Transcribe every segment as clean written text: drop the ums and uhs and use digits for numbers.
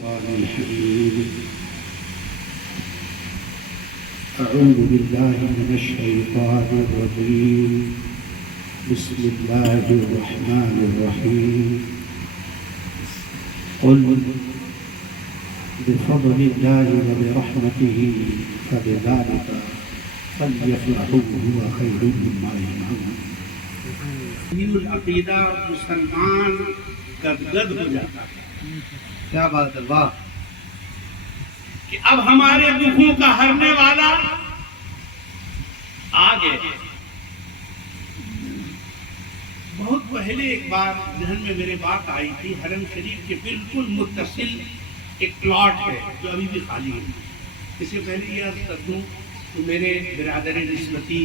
أعوذ بالله من الشيطان الرجيم بسم الله الرحمن الرحيم قل بفضل الله وبرحمته فبذلك فليفرحوا هو خير مما يجمعون. العقیدہ مسلمان گدگد ہو جاتا ہے. کیا بات ہے، واہ! کہ اب ہمارے دکھوں کا ہرنے والا آ گئے. بہت پہلے ایک بار ذہن میں میرے بات آئی تھی. حرم شریف کے بالکل متصل ایک پلاٹ ہے جو ابھی بھی خالی ہے. اس سے پہلے یہ عرض کر دوں کہ میرے برادر نسبتی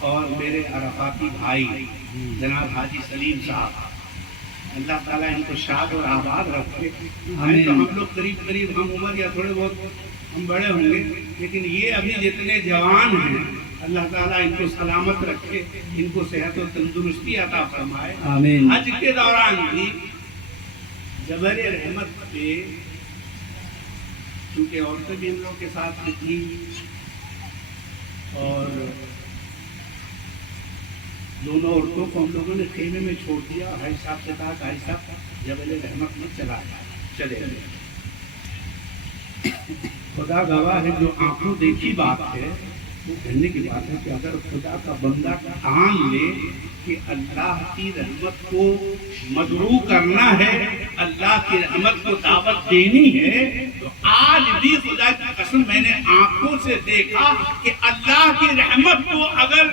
اور میرے عرفاتی بھائی جناب حاجی سلیم صاحب، اللہ تعالیٰ ان کو شاد اور آباد رکھے. تو ہم لوگ قریب ہم عمر یا تھوڑے بہت ہم بڑے ہوں گے، لیکن یہ ابھی جتنے جوان ہیں اللہ تعالیٰ ان کو سلامت رکھے، ان کو صحت و تندرستی عطا فرمائے. حج کے دوران بھی جبل رحمت پہ چونکہ عورتیں بھی ہم لوگ کے ساتھ تھی اور دونوں عورتوں کو ہم لوگوں نے خیمے میں چھوڑ دیا. بھائی صاحب سے کہا کہ بھائی صاحب جبل رحمت میں چلے گئے. خدا گواہ ہے، جو آنکھوں دیکھی بات ہے وہ کہنے کی بات ہے کہ اگر خدا کا بندہ ٹھان لے کہ اللہ کی رحمت کو مدعو کرنا ہے، اللہ کی رحمت کو دعوت دینی ہے، تو آج بھی خدا کی قسم میں نے آنکھوں سے دیکھا کہ اللہ کی رحمت کو اگر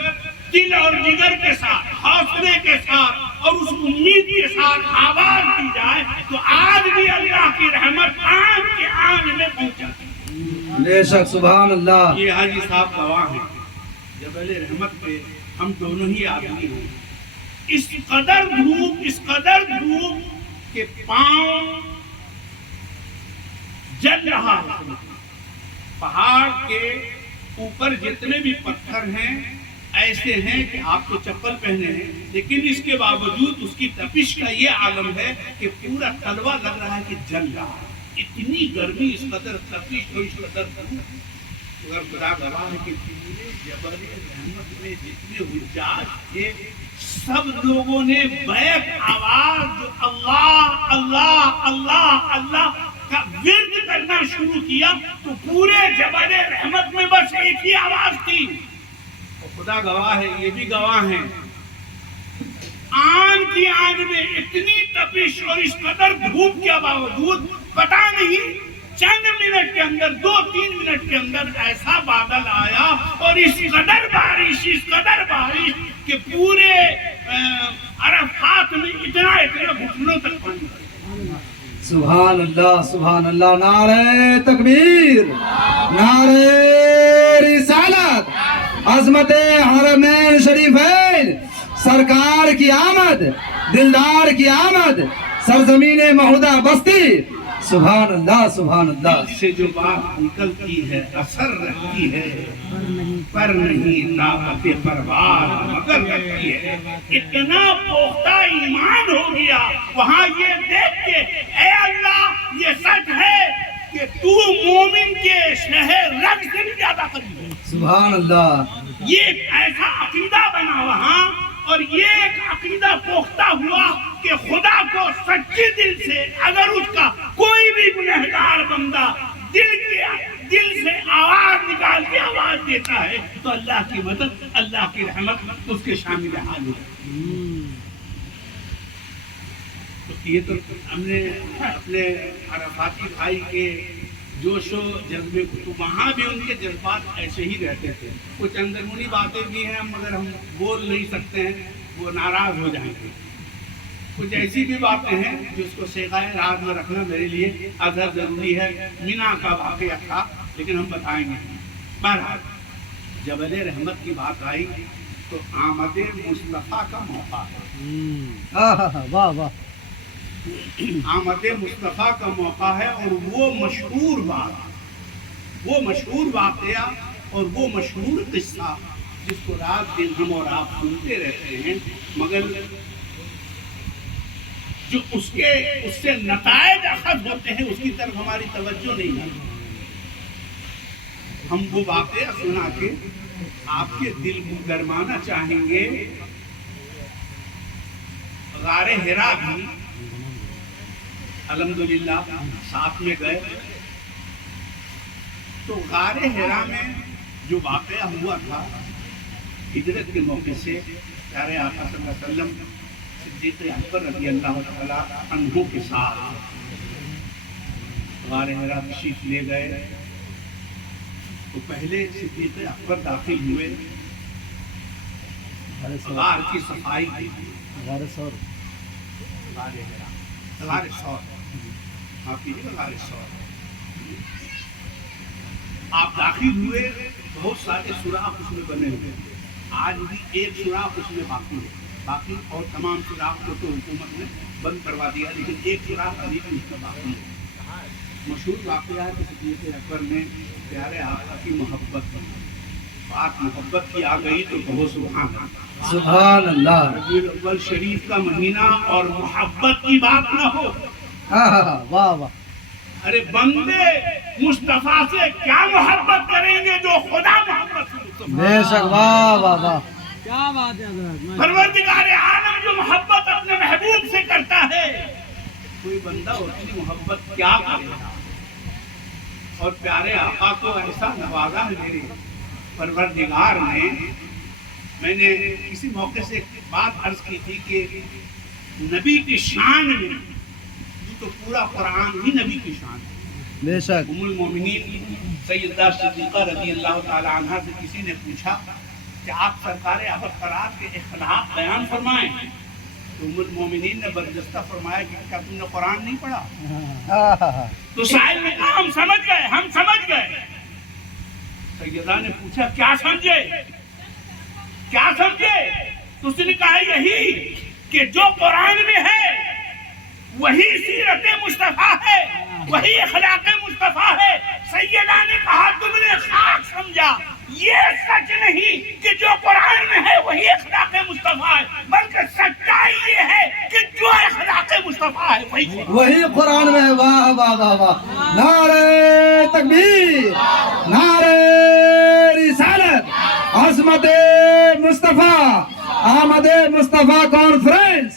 دل اور جگر کے ساتھ، حوصلے کے ساتھ اور اس امید کے ساتھ آواز دی جائے تو آج بھی اللہ کی رحمت آن کے آن میں پہنچا. بے شک، سبحان اللہ. یہ حاجی صاحب گواہ ہیں. جبل رحمت پہ ہم دونوں ہی آدمی ہیں. اس قدر دھوپ کہ پاؤں جل رہا ہے. پہاڑ کے اوپر جتنے بھی پتھر ہیں ایسے ہیں کہ آپ کو چپل پہنے ہیں، لیکن اس کے باوجود اس کی تپش کا یہ عالم ہے کہ پورا تلوا لگ رہا ہے کہ جل رہا ہے. اتنی گرمی، اس قدر تپش اور اس قدر اگر خدا گواہ ہے کہ پورے جبل رحمت میں جتنے حجاج تھے سب لوگوں نے بیک آواز جو اللہ اللہ اللہ اللہ کا ورد کرنا شروع کیا تو پورے جبل رحمت میں بس ایک ہی آواز تھی. خدا گواہ ہے، یہ بھی گواہ ہیں. آن کی آن میں اتنی تپش اور اس قدر دھوپ کے باوجود پتہ نہیں چند منٹ کے اندر 2-3 منٹ کے اندر ایسا بادل آیا اور اس قدر بارش کہ پورے عرفات میں اتنا گھٹنوں تک پانی. سبحان اللہ، سبحان اللہ. نعرہ تکبیر، نعرہ رسالت. عظمت حرمین شریفین، سرکار کی آمد، دلدار کی آمد، سرزمین محدہ بستی. سبحان اللہ، سبحان اللہ. سے جو بات نکلتی ہے اثر رکھتی ہے، پر نہیں طاقت پروار مگر رکھتی ہے. اتنا پختہ ایمان ہو گیا وہاں یہ دیکھ کے، اے اللہ یہ سچ ہے کہ تو مومن کے شہر رب سے بھی زیادہ قریب ہے. سبحان اللہ. یہ ایک ایسا عقیدہ بنا وہاں اور یہ ایک عقیدہ پختہ ہوا کہ خدا کو سچے دل سے اگر اس کا کوئی بھی گنہگار بندہ دل سے آواز نکال کے آواز دیتا ہے تو اللہ کی مدد، اللہ کی رحمت اس کے شامل حال ہے. تو یہ تو ہم نے اپنے عرفاتی بھائی کے جوش و جذبے کو، تو وہاں بھی ان کے جذبات ایسے ہی رہتے تھے. کچھ اندرونی باتیں بھی ہیں مگر ہم بول نہیں سکتے ہیں، وہ ناراض ہو جائیں گے. کچھ ایسی بھی باتیں ہیں جس کو سیغہ راز میں رکھنا میرے لیے ازحد ضروری ہے. مینا کا واقعہ تھا لیکن ہم بتائیں گے. بہرحال جبل رحمت کی بات آئی تو آمد مصطفیٰ کا موقع ہے. واہ واہ. آمد مصطفیٰ کا موقع ہے اور وہ مشہور بات، وہ مشہور واقعہ اور وہ مشہور قصہ جس کو رات دن ہم اور آپ سنتے رہتے ہیں، مگر جو اس سے نتائج اخذ ہوتے ہیں اس کی طرف ہماری توجہ نہیں ہے. ہم وہ واقعہ سنا کے آپ کے دل کو گرمانا چاہیں گے. غار حرا بھی الحمدللہ ساتھ میں گئے تو غار حرا میں جو واقعہ ہوا تھا ہجرت کے موقع سے پیارے آقا صلی اللہ علیہ وسلم صدیق اکبر رضی اللہ تعالیٰ عنہ کے ساتھ غار حرا تشریف لے گئے. تو پہلے صدیق اکبر داخل ہوئے, غار کی صفائی کی. غار سور آپ داخل ہوئے, بہت سارے سوراخ اس میں بنے ہوئے. آج بھی ایک سوراخ اس میں باقی ہے, باقی اور تمام سوراخ کو تو حکومت نے بند کروا دیا, لیکن ایک سوراخ ابھی بھی اس میں باقی ہے. مشہور واقعہ ہے کہ صدیق اکبر نے پیارے آقا کی محبت کی, بات محبت کی آ گئی تو بہت سبحان اللہ, سبحان اللہ. ربیع الاول شریف کا مہینہ اور محبت کی بات نہ ہو. واہ واہ. ارے بندے مصطفیٰ سے کیا محبت کریں گے جو خدا محبت سے. بے شک. واہ واہ واہ. کیا بات ہے حضرت. پروردگار عالم جو محبت اپنے محبوب سے کرتا ہے, کوئی بندہ اتنی محبت کیا کرے گا. اور پیارے آقا کو ایسا نوازا ہے میرے پروردگار نے. میں نے کسی موقع سے ایک بات عرض کی تھی کہ نبی کی شان میں تو پورا قرآن ہی نبی کی شان ہے. بے شک. ام المومنین سیدہ صدیقہ رضی اللہ تعالی عنہا سے کسی نے پوچھا کہ آپ سرکار ابرقرار کے اخلاق بیان فرمائیں. تو ام المومنین نے برجستہ فرمایا کہ کیا تم نے قرآن نہیں پڑھا؟ تو سائل نے کہا ہم سمجھ گئے. سیدہ نے پوچھا کیا سمجھے؟ تو اس نے کہا یہی کہ جو قرآن میں ہے وہی سیرت مصطفیٰ ہے, وہی اخلاق مصطفیٰ ہے. سیدہ نے کہا تم نے خاک سمجھا, یہ سچ نہیں کہ جو قرآن میں ہے وہی اخلاق مصطفیٰ ہے, بلکہ سچائی یہ ہے کہ جو اخلاق مصطفیٰ ہے وہی قرآن میں ہے. واہ واہ واہ واہ. نعرہ تکبیر, نعرہ رسالت, عظمت مصطفیٰ, آمد مصطفیٰ کانفرنس.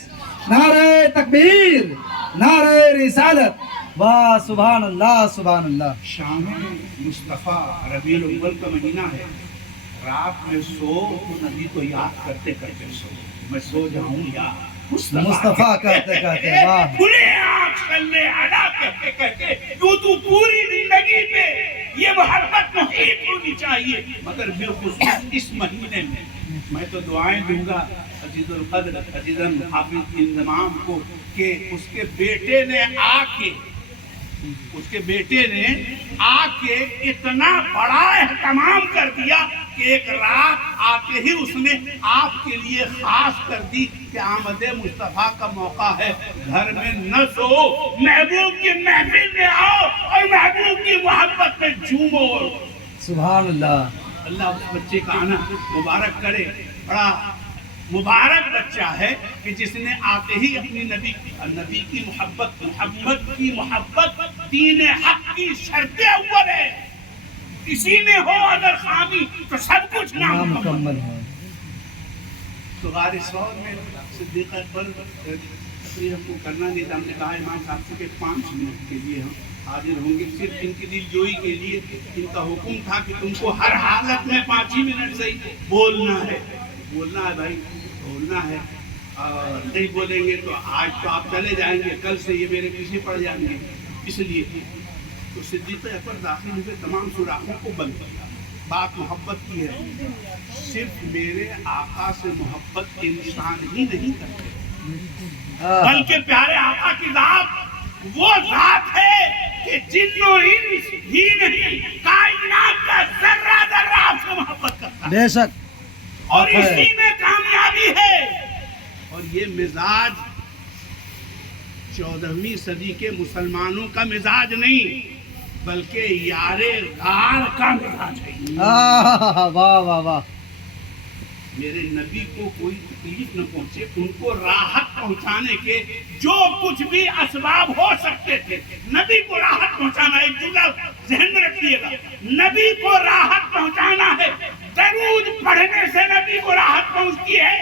نعرہ تکبیر, نعرہ رسالت. واہ سبحان اللہ سبحان اللہ. شام مصطفیٰ ربیع الاول کا مہینہ ہے. رات میں سو تو نبی کو یاد کرتے کرتے سو. میں سو جاؤں یا مصطفیٰ کہتے کہتے. واہ. کھلے آنکھ صلی علی کہتے کہتے جو تو پوری زندگی پہ یہ محبت محیط ہونی چاہیے. مگر بالخصوص اس مہینے میں تو دعائیں دوں گا عزیز القدر عزیز حافظ انضمام کو کہ اس کے بیٹے نے آ کے اتنا بڑا اہتمام کر دیا کہ ایک رات آتے ہی اس نے آپ کے لیے خاص کر دی کہ آمد مصطفیٰ کا موقع ہے, گھر میں نہ سو, محبوب کی محفل میں آؤ اور محبوب کی محبت میں جھومو. سبحان اللہ. اللہ اس بچے کا آنا مبارک کرے. بڑا مبارک بچہ ہے کہ جس نے آتے ہی اپنی نبی کی محبت, محمد کی محبت دین حق کی شرط اول ہے. کسی میں ہو اگر خامی تو سب کچھ نامکمل ہے. تو غار ثور میں صدیق اکبر تقریر ہم کو کرنا نہیں تھا. ہم نے کہا امام صاحب سے کہ 5 منٹ کے لیے ہم حاضر ہوں گے, صرف ان کی دل جوئی کے لیے. ان کا حکم تھا کہ تم کو ہر حالت میں 5 ہی منٹ سے ہی بولنا ہے بھائی, بولنا ہے. اور نہیں بولیں گے تو آج تو آپ چلے جائیں گے, کل سے یہ میرے پیچھے پڑ جائیں گے. اس لیے تو صدیق اکبر داخل ہوئے, تمام سوراخوں کو بند کیا. بات محبت کی ہے. صرف میرے آقا سے محبت انسان ہی نہیں کرتے, بلکہ پیارے آقا کی ذات وہ ذات ہے کہ جن و انس ہی نہیں, کائنات کا ذرہ ذرہ آپ سے محبت کرتا ہے. بے شک. اور اسی میں کامیابی ہے. اور یہ مزاج 14ویں صدی کے مسلمانوں کا مزاج نہیں بلکہ یار غار کا مزاج ہے. واہ واہ واہ. میرے نبی کو کوئی تکلیف نہ پہنچے، ان کو راحت پہنچانے کے جو کچھ بھی اسباب ہو سکتے تھے، نبی کو راحت پہنچانا. ایک جملہ ذہن میں رکھیے گا، نبی کو راحت پہنچانا ہے. درود پڑھنے سے نبی کو راحت پہنچتی ہے،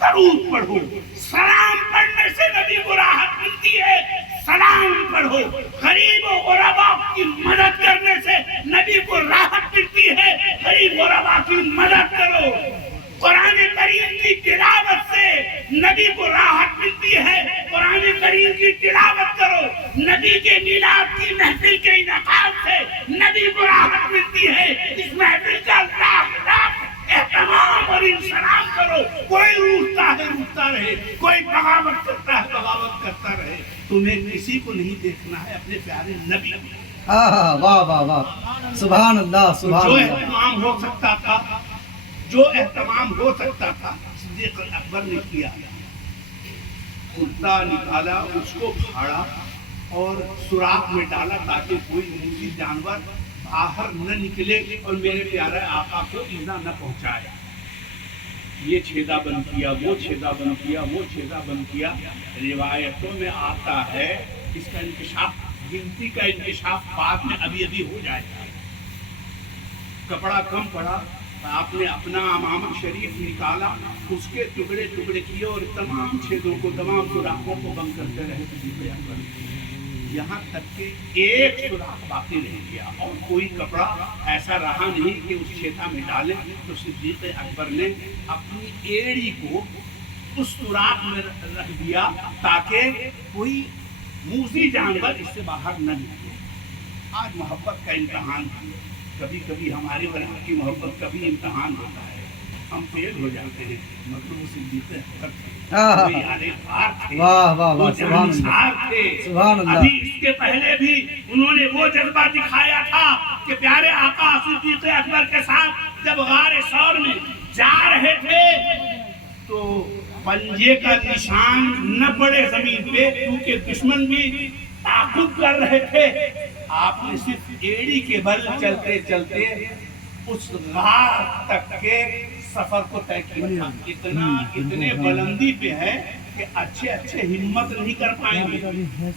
درود پڑھو. سلام پڑھنے سے نبی کو راحت ملتی ہے، سلام پڑھو. غریب و غربا کی مدد کرنے سے نبی کو راحت ملتی ہے، غریب غربا کی مدد کرو. قرآن کریم کی تلاوت سے نبی کو راحت ملتی ہے، قرآن کریم کی تلاوت کرو. نبی کے میلاد کی محفل کے انعقاد سے نبی کو راحت ملتی ہے. اس محفل کا لاکھ لاکھ اہتمام اور انسلام کرو. کوئی روٹتا ہے روٹتا رہے، کوئی بغاوت کرتا ہے بغاوت کرتا رہے. تمہیں کسی کو نہیں دیکھنا ہے، اپنے پیارے نبی. واہ واہ واہ، سبحان اللہ سبحان جو اللہ. اہتمام ہو سکتا تھا، جو اہتمام ہو سکتا تھا، صدیق اکبر نے کیا. کرتا نکالا، اس کو پھاڑا اور سوراخ میں ڈالا تاکہ کوئی موذی جانور باہر نہ نکلے اور میرے پیارے آقا کو ایذا نہ پہنچائے. یہ چھیدا بند کیا، وہ چھیدا بند کیا، وہ چھیدا بند کیا. روایتوں میں آتا ہے، اس کا انکشاف، گنتی کا انکشاف بعد میں ابھی ہو جائے گا. کپڑا کم پڑا، آپ نے اپنا امامہ شریف نکالا، اس کے ٹکڑے ٹکڑے کیے اور تمام چھیدوں کو، تمام سوراخوں کو بند کرتے رہے صدیق اکبر. یہاں تک کہ ایک سوراخ باقی رہ گیا اور کوئی کپڑا ایسا رہا نہیں کہ اس چھیدا میں ڈالے. تو صدیق اکبر نے اپنی ایڑی کو اس سوراخ میں رکھ دیا تاکہ کوئی موذی جانور اس سے باہر نہ نکلے. آج محبت کا امتحان ہے. کبھی کبھی ہماری اور آپ کی محبت کا بھی امتحان ہوتا ہے، ہم فیل ہو جاتے ہیں. مگر وہ صدیق اکبر تھے، وہ یادگار تھے، وہ جانسار تھے. ابھی اس کے پہلے بھی انہوں نے وہ جذبہ دکھایا تھا کہ پیارے آقا صدیق اکبر کے ساتھ جب غار ثور میں جا رہے تھے تو پنجے کا نشان نہ پڑے زمین پہ، کیونکہ دشمن بھی تعاقب کر رہے تھے. آپ نے صرف ایڑی کے بل چلتے چلتے اس غار تک کے سفر کو طے کیا تھا. اتنے بلندی پہ ہے کہ اچھے ہمت نہیں کر پائیں گے.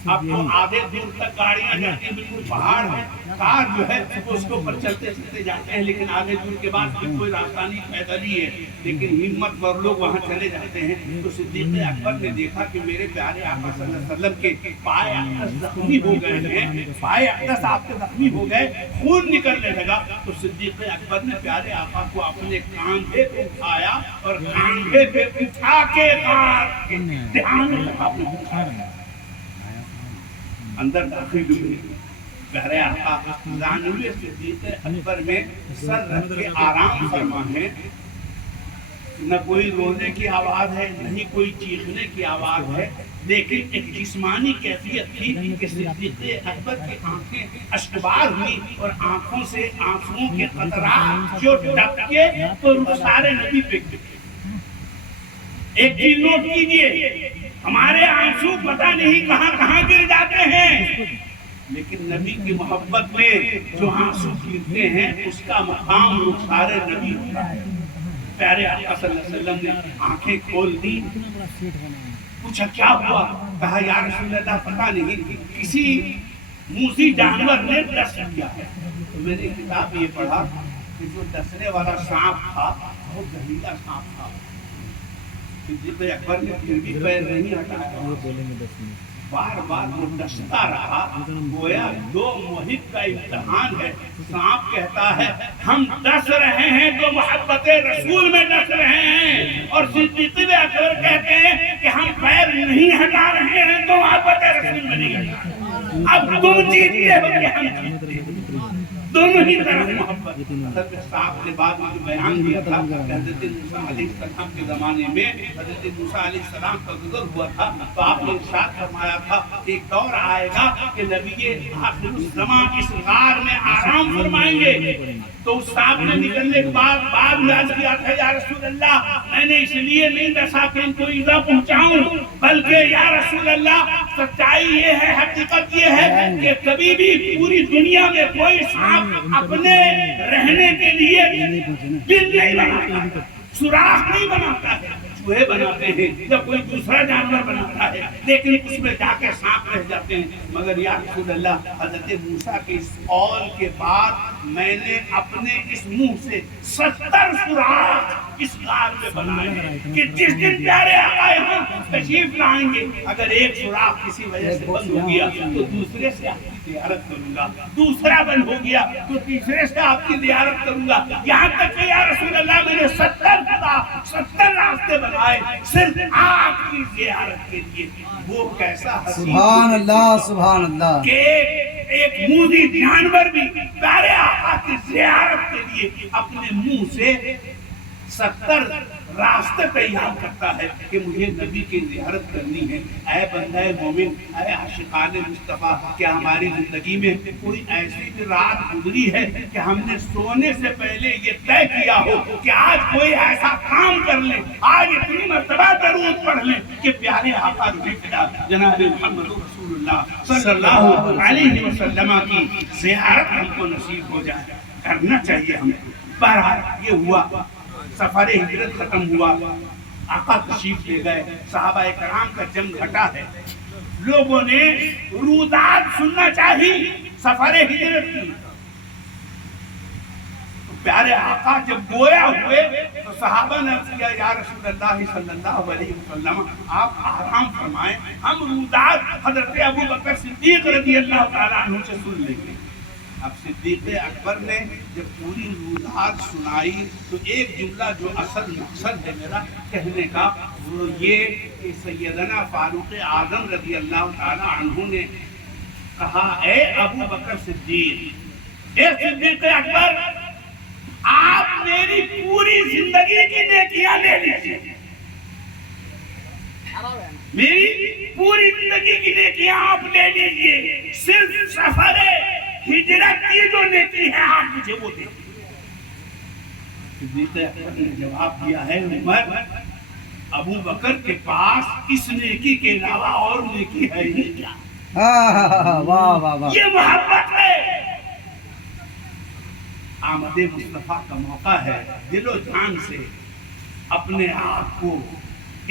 اب تو آدھے دور تک گاڑیاں جاتی ہیں، بالکل پہاڑ ہے، کار جو ہے اس کے اوپر چلتے چلتے جاتے ہیں، لیکن آدھے دور کے بعد کوئی راستہ نہیں، پیدل ہی ہے. لیکن ہمت ور لوگ وہاں چلے جاتے ہیں. تو صدیق اکبر نے دیکھا کہ میرے پیارے آقا صلی اللہ علیہ وسلم کے پائے اقدس زخمی ہو گئے ہیں، پائے اقدس آپ کے زخمی ہو گئے، خون نکلنے لگا. تو صدیق اکبر نے پیارے آقا کو اپنے کاندھے پہ اٹھایا اور کاندھے پہ اٹھا کے دھیان اندر داخل ہوئے. پیارے آقا زانوی صدیق اکبر میں سر رکھ کے آرام فرما ہے. نہ کوئی رونے کی آواز ہے، نہ ہی کوئی چیخنے کی آواز ہے، لیکن ایک جسمانی کیفیت تھی کہ صدیق اکبر کی آنکھیں اشکبار ہوئی اور آنکھوں سے آنسوؤں کے قطرات جو ٹپکے تو رخسار نبی پہ گرے. ایک چیز نوٹ کیجئے، ہمارے آنسو پتہ نہیں کہاں کہاں گر جاتے ہیں، لیکن نبی کی محبت میں جو آنسو گرتے ہیں اس کا مقام رخسار نبی ہوتا ہے. پیارے آقا صلی اللہ علیہ وسلم نے آنکھیں کھول دی. پوچھا کیا ہوا؟ کہا یا رسول اللہ پتہ نہیں، کسی موذی جانور نے ڈس دیا ہے. تو میں نے کتاب یہ پڑھا کہ جو ڈسنے والا سانپ تھا وہ زہریلا سانپ تھا. صدیق اکبر نے پھر بھی پیر نہیں ہٹایا، بار بار وہ ڈستا رہا. گویا دو محب کا امتحان ہے. سانپ کہتا ہے ہم ڈس رہے ہیں تو محبت رسول میں ڈس رہے ہیں، اور صدیق اکبر کہتے ہیں کہ ہم پیر نہیں ہٹا رہے ہیں تو محبت رسول میں نہیں ہٹا رہے. اب تم جیتتے ہو کہ ہم جیتتے ہیں، دونوں ہی طرف محبت. حضرت صاحب نے بعد میں بیان دیا تھا کہ حضرت موسیٰ علیہ السلام کے زمانے میں حضرت موسیٰ علیہ السلام کا گزر ہوا تھا تو آپ نے ارشاد فرمایا تھا کہ ایک دور آئے گا کہ نبی آخر الزمان اس غار میں آرام فرمائیں گے. تو اس صاحب نے نکلنے کے بعد میں عرض کیا تھا یا رسول اللہ میں نے اس لیے نہیں ڈسا کہ ان کو ایذا پہنچاؤں، بلکہ یا رسول اللہ سچائی یہ ہے، حقیقت یہ ہے کہ کبھی بھی پوری دنیا میں کوئی سانپ اپنے رہنے کے لیے دل نہیں بناتا. سوراخ نہیں بناتا ہے، چوہے بناتے ہیں یا کوئی دوسرا جانور بناتا ہے، لیکن اس میں جا کے سانپ رہ جاتے ہیں۔ مگر یا رسول اللہ، حضرت موسیٰ کے اس قول کے بعد میں نے اپنے اس منہ سے 70 سوراخ اس غار میں بنائے ہیں کہ جس دن پیارے آقا یہاں تشریف لائیں گے، اگر ایک سوراخ کسی وجہ سے بند ہو گیا تو دوسرے سے آپ کی زیارت کروں گا، دوسرا بند ہو گیا تو تیسرے سے آپ کی زیارت کروں گا، یہاں تک کہ یا رسول اللہ میں نے 70 راستے بنائے صرف آپ کی زیارت کے لیے۔ وہ کیسا حسین سبحان اللہ سبحان اللہ کہ ایک موذی جانور بھی پیارے آقا کی زیارت کے لیے اپنے منہ سے 70 راستے تیار کرتا ہے کہ مجھے نبی کی زیارت کرنی ہے۔ اے بندہ مومن، اے عاشقان مصطفیٰ، کیا ہماری زندگی میں کوئی ایسی بھی رات گزری ہے کہ ہم نے سونے سے پہلے یہ طے کیا ہو کہ آج کوئی ایسا کام کر لیں، آج اتنی مرتبہ درود پڑھ لیں کہ پیارے آقا جناب محمد رسول اللہ صلی اللہ علیہ وسلم کی زیارت ہم کو نصیب ہو جائے؟ کرنا چاہیے ہمیں۔ بہرحال یہ ہوا، سفر ہجرت ختم ہوا، آقا تشریف لے گئے، صحابہ کرام کا جم گھٹا ہے، لوگوں نے رودات سننا چاہی سفر ہجرت کی۔ پیارے آقا جب گویا ہوئے تو صحابہ نے عرض کیا یا رسول اللہ صلی اللہ علیہ وسلم آپ آرام فرمائیں، ہم رودات حضرت ابو بکر صدیق رضی اللہ تعالیٰ عنہ سے سن لیں گے۔ اب صدیق اکبر نے جب پوری رودات سنائی تو ایک جملہ جو اصل مقصد ہے میرا کہنے کا وہ یہ کہ سیدنا فاروق اعظم رضی اللہ تعالیٰ عنہ نے کہا اے ابو بکر صدیق، اے صدیق اکبر، آپ میری پوری زندگی کی نیکیاں لے لیجیے، میری پوری زندگی کی نیکیاں آپ لے لیجیے، صرف سفر ہجرت کی جو نیکی ہے آپ مجھے وہ دے۔ صدیق اکبر نے جواب دیا ہے عمر، ابو بکر کے پاس اس نیکی کے علاوہ اور نیکی ہے ہی کیا؟ واہ واہ واہ، یہ محبت ہے۔ آمد مصطفیٰ کا موقع ہے، دل و جان سے اپنے آپ کو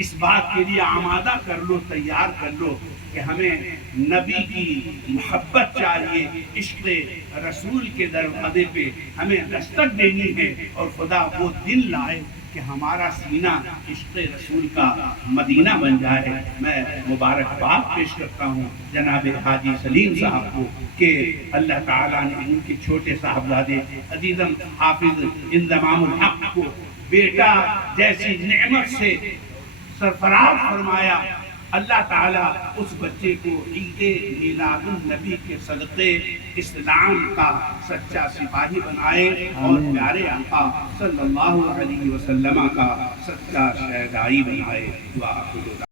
اس بات کے لیے آمادہ کر لو، تیار کر لو کہ ہمیں نبی کی محبت چاہیے، عشق رسول کے دروازے پہ ہمیں دستک دینی ہے، اور خدا وہ دن لائے کہ ہمارا سینہ عشق رسول کا مدینہ بن جائے۔ میں مبارکباد پیش کرتا ہوں جناب حاجی سلیم صاحب کو کہ اللہ تعالیٰ نے ان کے چھوٹے صاحبزادے عزیزم حافظ انضمام الحق کو بیٹا جیسی نعمت سے سرفراز فرمایا۔ اللہ تعالیٰ اس بچے کو عید میلاد النبی کے صدقے اسلام کا سچا سپاہی بنائے اور پیارے آقا صلی اللہ علیہ وسلم کا سچا شہدائی بنائے۔